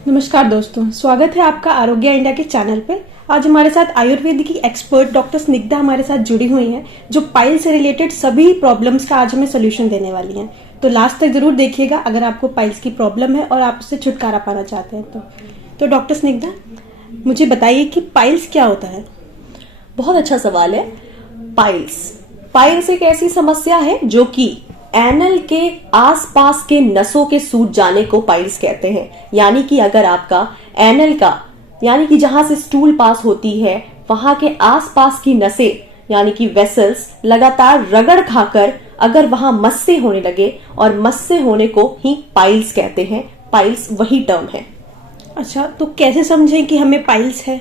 नमस्कार दोस्तों, स्वागत है आपका आरोग्य इंडिया के चैनल पे। आज हमारे साथ आयुर्वेद की एक्सपर्ट डॉक्टर स्निग्धा हमारे साथ जुड़ी हुई हैं, जो पाइल से रिलेटेड सभी प्रॉब्लम्स का आज हमें सोल्यूशन देने वाली हैं। तो लास्ट तक जरूर देखिएगा अगर आपको पाइल्स की प्रॉब्लम है और आप उससे छुटकारा पाना चाहते हैं तो डॉक्टर स्निग्धा, मुझे बताइए कि पाइल्स क्या होता है। बहुत अच्छा सवाल है। पाइल्स एक ऐसी समस्या है जो कि एनल के आसपास के नसों के सूज जाने को पाइल्स कहते हैं। यानी कि अगर आपका एनल का यानी कि जहां से स्टूल पास होती है वहां के आसपास की नसें यानी कि वेसल्स लगातार रगड़ खाकर अगर वहां मस्से होने लगे और मस्से होने को ही पाइल्स कहते हैं। पाइल्स वही टर्म है। अच्छा, तो कैसे समझें कि हमें पाइल्स है?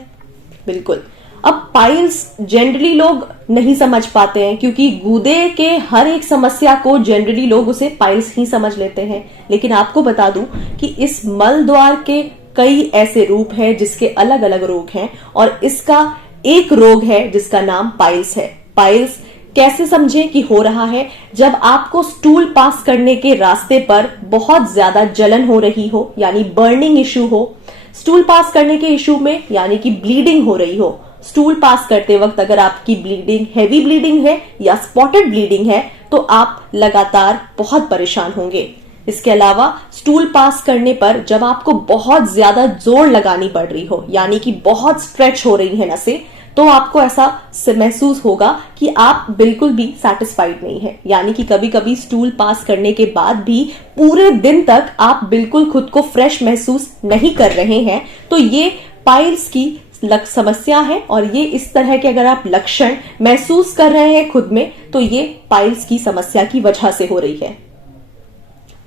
बिल्कुल। अब पाइल्स जनरली लोग नहीं समझ पाते हैं क्योंकि गुर्दे के हर एक समस्या को जनरली लोग उसे पाइल्स ही समझ लेते हैं। लेकिन आपको बता दूं कि इस मल द्वार के कई ऐसे रूप हैं जिसके अलग अलग रोग हैं और इसका एक रोग है जिसका नाम पाइल्स है। पाइल्स कैसे समझें कि हो रहा है? जब आपको स्टूल पास करने के रास्ते पर बहुत ज्यादा जलन हो रही हो यानी बर्निंग इश्यू हो, स्टूल पास करने के इश्यू में यानी कि ब्लीडिंग हो रही हो, स्टूल पास करते वक्त अगर आपकी ब्लीडिंग हैवी ब्लीडिंग है या स्पॉटेड ब्लीडिंग है तो आप लगातार बहुत परेशान होंगे। इसके अलावा स्टूल पास करने पर जब आपको बहुत ज्यादा जोर लगानी पड़ रही हो यानी कि बहुत स्ट्रेच हो रही है नसें, तो आपको ऐसा महसूस होगा कि आप बिल्कुल भी सेटिस्फाइड नहीं है। यानी कि कभी कभी स्टूल पास करने के बाद भी पूरे दिन तक आप बिल्कुल खुद को फ्रेश महसूस नहीं कर रहे हैं। तो ये पाइल्स की समस्या है और ये इस तरह के अगर आप लक्षण महसूस कर रहे हैं खुद में तो ये पाइल्स की समस्या की वजह से हो रही है।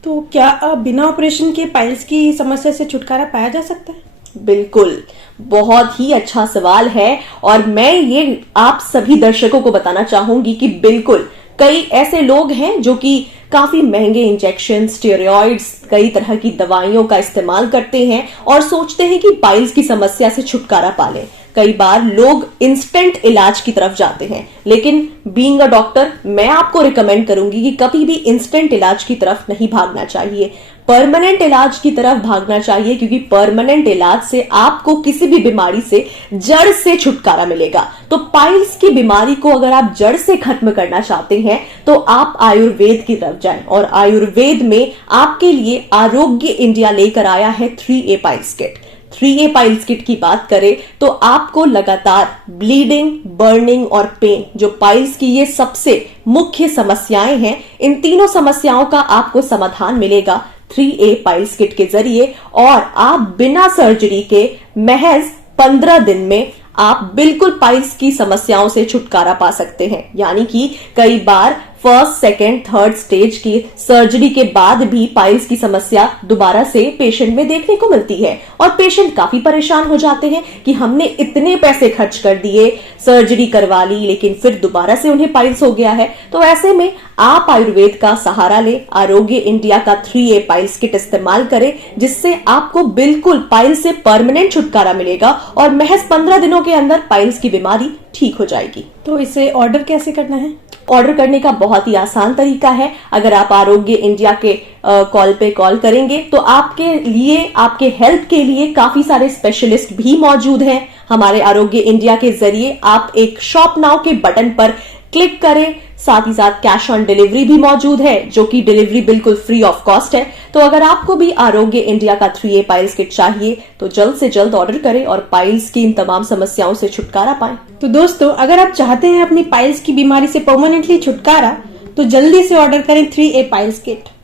तो क्या बिना ऑपरेशन के पाइल्स की समस्या से छुटकारा पाया जा सकता है? बिल्कुल, बहुत ही अच्छा सवाल है और मैं ये आप सभी दर्शकों को बताना चाहूंगी कि बिल्कुल कई ऐसे लोग हैं जो कि काफी महंगे इंजेक्शन, स्टेरॉइड्स, कई तरह की दवाइयों का इस्तेमाल करते हैं और सोचते हैं कि पाइल्स की समस्या से छुटकारा पा लें। कई बार लोग इंस्टेंट इलाज की तरफ जाते हैं, लेकिन बीइंग अ डॉक्टर मैं आपको रिकमेंड करूंगी कि कभी भी इंस्टेंट इलाज की तरफ नहीं भागना चाहिए, परमानेंट इलाज की तरफ भागना चाहिए क्योंकि परमानेंट इलाज से आपको किसी भी बीमारी से जड़ से छुटकारा मिलेगा। तो पाइल्स की बीमारी को अगर आप जड़ से खत्म करना चाहते हैं तो आप आयुर्वेद की तरफ जाएं और आयुर्वेद में आपके लिए आरोग्य इंडिया लेकर आया है 3A piles kit. 3A piles kit की बात करें तो आपको लगातार ब्लीडिंग, बर्निंग और पेन, जो पाइल्स की ये सबसे मुख्य समस्याएं हैं, इन तीनों समस्याओं का आपको समाधान मिलेगा 3A पाइल्स किट के जरिए और आप बिना सर्जरी के महज 15 दिन में आप बिल्कुल पाइल्स की समस्याओं से छुटकारा पा सकते हैं। यानी कि कई बार फर्स्ट, सेकेंड, थर्ड स्टेज की सर्जरी के बाद भी पाइल्स की समस्या दोबारा से पेशेंट में देखने को मिलती है और पेशेंट काफी परेशान हो जाते हैं कि हमने इतने पैसे खर्च कर दिए, सर्जरी करवा ली, लेकिन फिर दोबारा से उन्हें पाइल्स हो गया है। तो ऐसे में आप आयुर्वेद का सहारा ले, आरोग्य इंडिया का 3A पाइल्स किट इस्तेमाल करें, जिससे आपको बिल्कुल पाइल्स से परमानेंट छुटकारा मिलेगा और महज 15 दिनों के अंदर पाइल्स की बीमारी ठीक हो जाएगी। तो इसे ऑर्डर कैसे करना है? ऑर्डर करने का बहुत ही आसान तरीका है। अगर आप आरोग्य इंडिया के कॉल पे कॉल करेंगे तो आपके लिए, आपके हेल्प के लिए काफी सारे स्पेशलिस्ट भी मौजूद हैं। हमारे आरोग्य इंडिया के जरिए आप एक शॉप नाउ के बटन पर क्लिक करें, साथ ही साथ कैश ऑन डिलीवरी भी मौजूद है जो कि डिलीवरी बिल्कुल फ्री ऑफ कॉस्ट है। तो अगर आपको भी आरोग्य इंडिया का 3A पाइल्स किट चाहिए तो जल्द से जल्द ऑर्डर करें और पाइल्स की इन तमाम समस्याओं से छुटकारा पाएं। तो दोस्तों, अगर आप चाहते हैं अपनी पाइल्स की बीमारी से परमानेंटली छुटकारा तो जल्दी से ऑर्डर करें 3A पाइल्स किट।